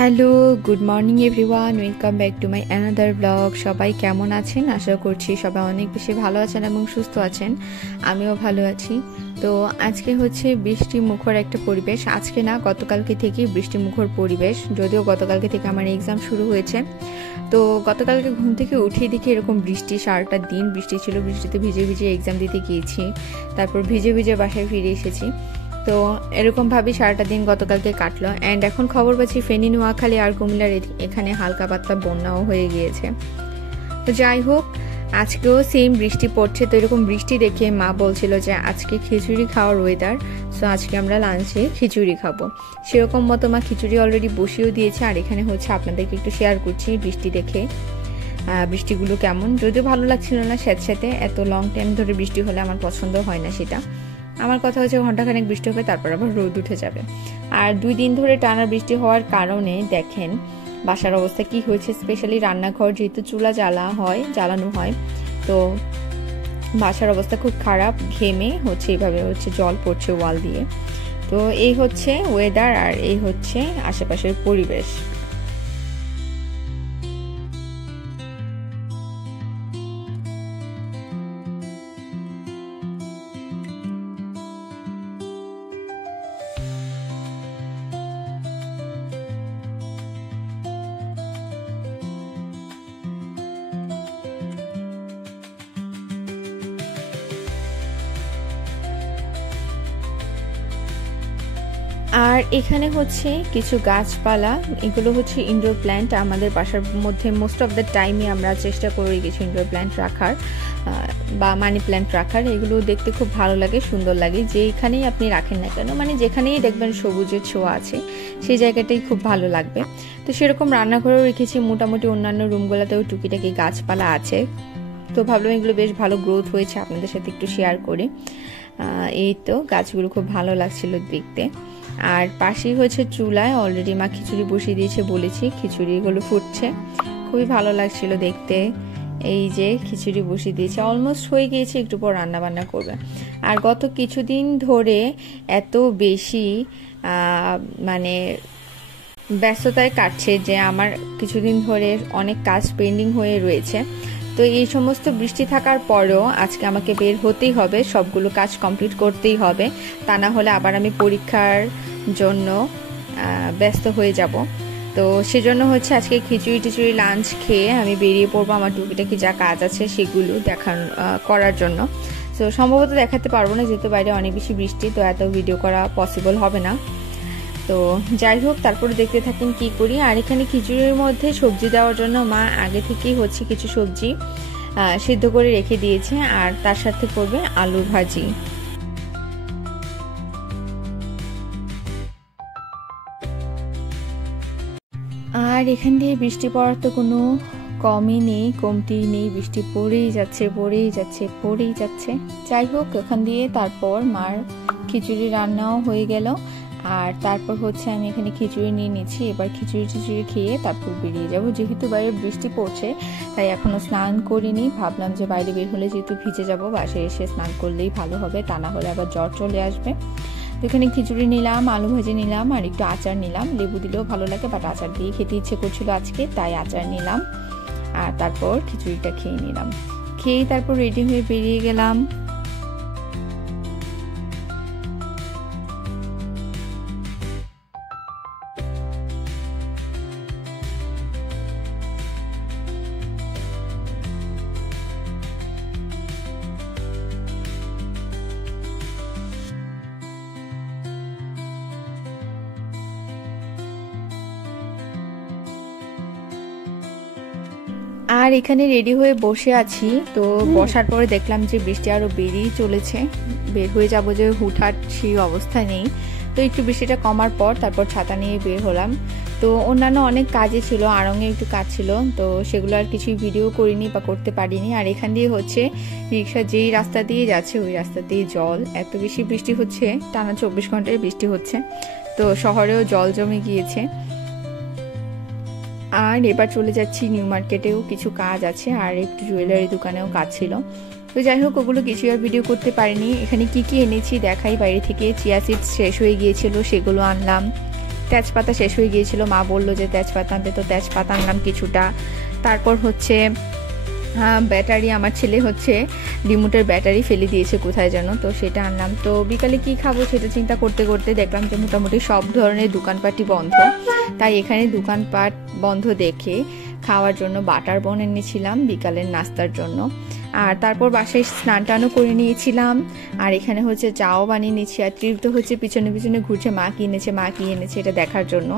Hello, good morning everyone, welcome back to my another blog. সবাই কেমন আছেন? আশা করছি সবাই অনেক বেশি ভালো আছেন এবং সুস্থ আছেন। আমিও ভালো আছি। তো আজকে হচ্ছে বৃষ্টি মুখর একটা পরিবেশ। আজকে না, গতকালকে থেকেই বৃষ্টি মুখর পরিবেশ, যদিও গতকালকে থেকে আমার এক্সাম শুরু হয়েছে। তো গতকালকে ঘুম থেকে উঠেই দেখি এরকম বৃষ্টি, সারাটা দিন বৃষ্টি ছিল। বৃষ্টিতে ভিজে ভিজে এক্সাম দিতে গিয়েছি, তারপর ভিজে ভিজে বাসায় ফিরে এসেছি। তো এরকমভাবেই সারাটা দিন গতকালকে কাটলো। অ্যান্ড এখন খবর পাচ্ছি ফেনী, নোয়াখালী আর কুমিল্লার এখানে হালকা পাতলা বন্যাও হয়ে গিয়েছে। তো যাই হোক, আজকেও সেম বৃষ্টি পড়ছে। তো এরকম বৃষ্টি দেখে মা বলছিল যে আজকে খিচুড়ি খাওয়ার ওয়েদার, সো আজকে আমরা লাঞ্চে খিচুড়ি খাবো। সেরকম মতো মা খিচুড়ি অলরেডি বসিয়েও দিয়েছে। আর এখানে হচ্ছে আপনাদেরকে একটু শেয়ার করছি বৃষ্টি দেখে বৃষ্টিগুলো কেমন। যদিও ভালো লাগছিল না, স্যাঁতস্যাঁতে এত লং টাইম ধরে বৃষ্টি হলে আমার পছন্দ হয় না সেটা। আমার কথা হচ্ছে ঘন্টাখানেক বৃষ্টি হবে, তারপর আবার রোদ উঠে যাবে। আর 2 দিন ধরে টানা বৃষ্টি হওয়ার কারণে দেখেন বাসার অবস্থা কি হয়েছে। স্পেশালি রান্নাঘর, যেহেতু চুলা জ্বালানো হয়, তো বাসার অবস্থা খুব খারাপ। ঘেমে হচ্ছে এইভাবে হচ্ছে জল পড়ছে ওয়াল দিয়ে। তো এই হচ্ছে ওয়েদার, আর এই হচ্ছে আশেপাশের পরিবেশ। আর এখানে হচ্ছে কিছু গাছপালা, এগুলো হচ্ছে ইনডোর প্ল্যান্ট। আমাদের বাসার মধ্যে মোস্ট অফ দ্য টাইমই আমরা চেষ্টা করি কিছু ইনডোর প্ল্যান্ট রাখার বা মানি প্ল্যান্ট রাখার। এগুলো দেখতে খুব ভালো লাগে, সুন্দর লাগে। যেখানেই আপনি রাখেন না কেন, মানে যেখানেই দেখবেন সবুজের ছোঁয়া আছে, সেই জায়গাটাই খুব ভালো লাগবে। তো সেরকম রান্নাঘরেও রেখেছি, মোটামুটি অন্যান্য রুমগুলোতেও টুকিটাকি গাছপালা আছে। তো ভাবলাম এগুলো বেশ ভালো গ্রোথ হয়েছে, আপনাদের সাথে একটু শেয়ার করি। এই তো গাছগুলো খুব ভালো লাগছিল দেখতে। আর পাশেই হচ্ছে চুলায় অলরেডি মা খিচুড়ি বসিয়ে দিয়েছে, বলেছি খিচুড়িগুলো ফুটছে, খুবই ভালো লাগছিল দেখতে। এই যে খিচুড়ি বসিয়ে দিয়েছে, অলমোস্ট হয়ে গিয়েছে, একটু পর রান্না বান্না করবে। আর গত কিছুদিন ধরে এত বেশি মানে ব্যস্ততায় কাটছে যে আমার কিছুদিন ধরে অনেক কাজ পেন্ডিং হয়ে রয়েছে। তো এই সমস্ত বৃষ্টি থাকার পরেও আজকে আমাকে বের হতেই হবে, সবগুলো কাজ কমপ্লিট করতেই হবে, তা না হলে আবার আমি পরীক্ষার জন্য ব্যস্ত হয়ে যাব। তো সেজন্য হচ্ছে আজকে খিচুড়ি লাঞ্চ খেয়ে আমি বেরিয়ে পড়বো আমার টুকিটাকি যা কাজ আছে সেগুলো করার জন্য। তো সম্ভবত দেখাতে পারবো না, যেহেতু বাইরে অনেক বেশি বৃষ্টি, তো এত ভিডিও করা পসিবল হবে না। তো যাই হোক, তারপরে দেখতে থাকেন কি করি। আর এখানে খিচুড়ির মধ্যে সবজি দেওয়ার জন্য মা আগে থেকেই হচ্ছে কিছু সবজি সিদ্ধ করে রেখে দিয়েছে, আর তার সাথে করবে আলু ভাজি। আর এখান দিয়ে বৃষ্টি পড়ার তো কোনো কমই নেই, কমতি নেই, বৃষ্টি পড়েই যাচ্ছে। যাই হোক, এখান দিয়ে তারপর মার খিচুড়ি রান্নাও হয়ে গেল। আর তারপর হচ্ছে আমি এখানে খিচুড়ি নিয়ে নিচ্ছি। এবার খিচুড়ি খেয়ে তারপর বেরিয়ে যাব। যেহেতু বাইরে বৃষ্টি পড়ছে, তাই এখনো স্নান করিনি। ভাবলাম যে বাইরে বের হলে যেহেতু ভিজে যাব, বাসায় এসে স্নান করলেই ভালো হবে, তা না হলে আবার জ্বর চলে আসবে। তো এখানে খিচুড়ি নিলাম, আলু ভাজি নিলাম, আর একটু আচার নিলাম। লেবু দিলেও ভালো লাগে, বাট আচার দিয়ে খেতে ইচ্ছে করছিল আজকে, তাই আচার নিলাম। আর তারপর খিচুড়িটা খেয়ে নিলাম। খেয়ে তারপর রেডি হয়ে বেরিয়ে গেলাম। আর এখানে রেডি হয়ে বসে আছি। তো বসার পরে দেখলাম যে বৃষ্টি আরো বেরিয়ে চলেছে, বের হয়ে যাব যে হুটহাট সেই অবস্থা নেই। তো একটু বৃষ্টিটা কমার পর তারপর ছাতা নিয়ে বের হলাম। তো অন্যান্য অনেক কাজে ছিল, আড়ঙে একটু কাজ ছিল, তো সেগুলো আর কিছুই ভিডিও করিনি বা করতে পারিনি। আর এখান দিয়ে হচ্ছে রিক্সা যেই রাস্তা দিয়ে যাচ্ছে ওই রাস্তা দিয়ে জল, এত বেশি বৃষ্টি হচ্ছে, টানা 24 ঘন্টায় বৃষ্টি হচ্ছে, তো শহরেও জল জমে গিয়েছে। আর এবার চলে যাচ্ছি নিউ মার্কেটেও কিছু কাজ আছে, আর একটু জুয়েলারি দোকানেও কাজ ছিল। তো যাই হোক, ওগুলো কিছু আর ভিডিও করতে পারিনি। এখানে কি কি এনেছি দেখাই। বাইরে থেকে চিয়া সিডস শেষ হয়ে গিয়েছিল, সেগুলো আনলাম। তেজপাতা শেষ হয়ে গিয়েছিল, মা বললো যে তেজপাতা আনতে, তো তেজপাতা আনলাম কিছুটা। তারপর হচ্ছে ব্যাটারি, আমার ছেলে হচ্ছে রিমোটের ব্যাটারি ফেলে দিয়েছে কোথায় যেন, তো সেটা আনলাম। তো বিকালে কি খাবো সেটা চিন্তা করতে করতে দেখলাম যে মোটামুটি সব ধরনের দোকানপাটই বন্ধ, তাই এখানে দোকানপাট বন্ধ দেখে খাওয়ার জন্য বাটার বন এনেছিলাম বিকালের নাস্তার জন্য। আর তারপর বাসায় স্নান টানও করে নিয়েছিলাম, আর এখানে হচ্ছে চাও বানিয়ে নিয়েছি। আর তৃপ্ত হচ্ছে পিছনে পিছনে ঘুরছে মা কি এনেছে এটা দেখার জন্য।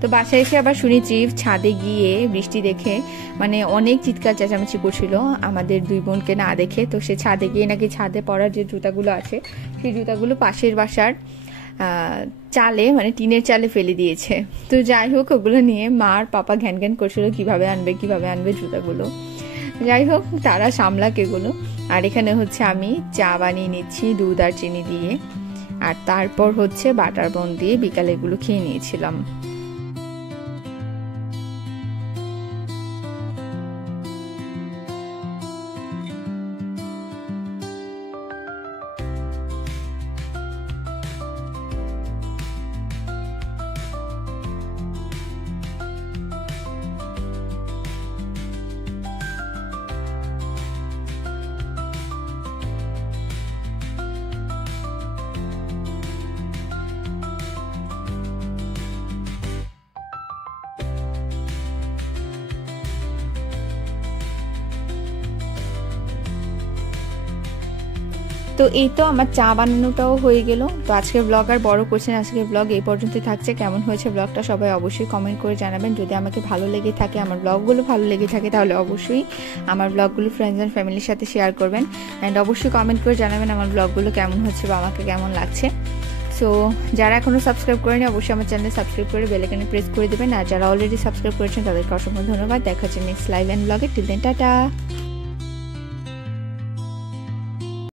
তো বাসায় এসে আবার শুনি তৃপ্ত ছাদে গিয়ে বৃষ্টি দেখে মানে অনেক চিৎকার চেঁচামেচি করছিল আমাদের দুই বোনকে না দেখে। তো সে ছাদে গিয়ে নাকি ছাদে পরার যে জুতাগুলো আছে সেই জুতাগুলো পাশের বাসার চালে মানে টিনের চালে ফেলে দিয়েছে। তো যাই হোক, ওগুলো নিয়ে মা আর পাপা ঘ্যান ঘ্যান করছিল কিভাবে আনবে জুতাগুলো। যাই হোক, তারা সামলাক এগুলো। আর এখানে হচ্ছে আমি চা বানিয়ে নিচ্ছি দুধ আর চিনি দিয়ে, আর তারপর হচ্ছে বাটার বন দিয়ে বিকালে এগুলো খেয়ে নিয়েছিলাম। তো এই তো আমার চা বানানোটাও হয়ে গেল। তো আজকের ব্লগ আর বড় করছেন, আজকের ব্লগ এই পর্যন্তই থাকছে। কেমন হয়েছে ব্লগটা সবাই অবশ্যই কমেন্ট করে জানাবেন। যদি আমাকে ভালো লেগে থাকে, আমার ব্লগগুলো ভালো লেগে থাকে, তাহলে অবশ্যই আমার ব্লগগুলো ফ্রেন্ডস অ্যান্ড ফ্যামিলির সাথে শেয়ার করবেন। অ্যান্ড অবশ্যই কমেন্ট করে জানাবেন আমার ব্লগগুলো কেমন হচ্ছে বা আমাকে কেমন লাগছে। সো যারা এখনও সাবস্ক্রাইব করেনি অবশ্যই আমার চ্যানেল সাবস্ক্রাইব করে বেল আইকনে প্রেস করে দেবেন। আর যারা অলরেডি সাবস্ক্রাইব করেছেন তাদেরকে অসংখ্য ধন্যবাদ। দেখা হচ্ছে নেক্সট লাইভ অ্যান্ড ব্লগে। Till then tata.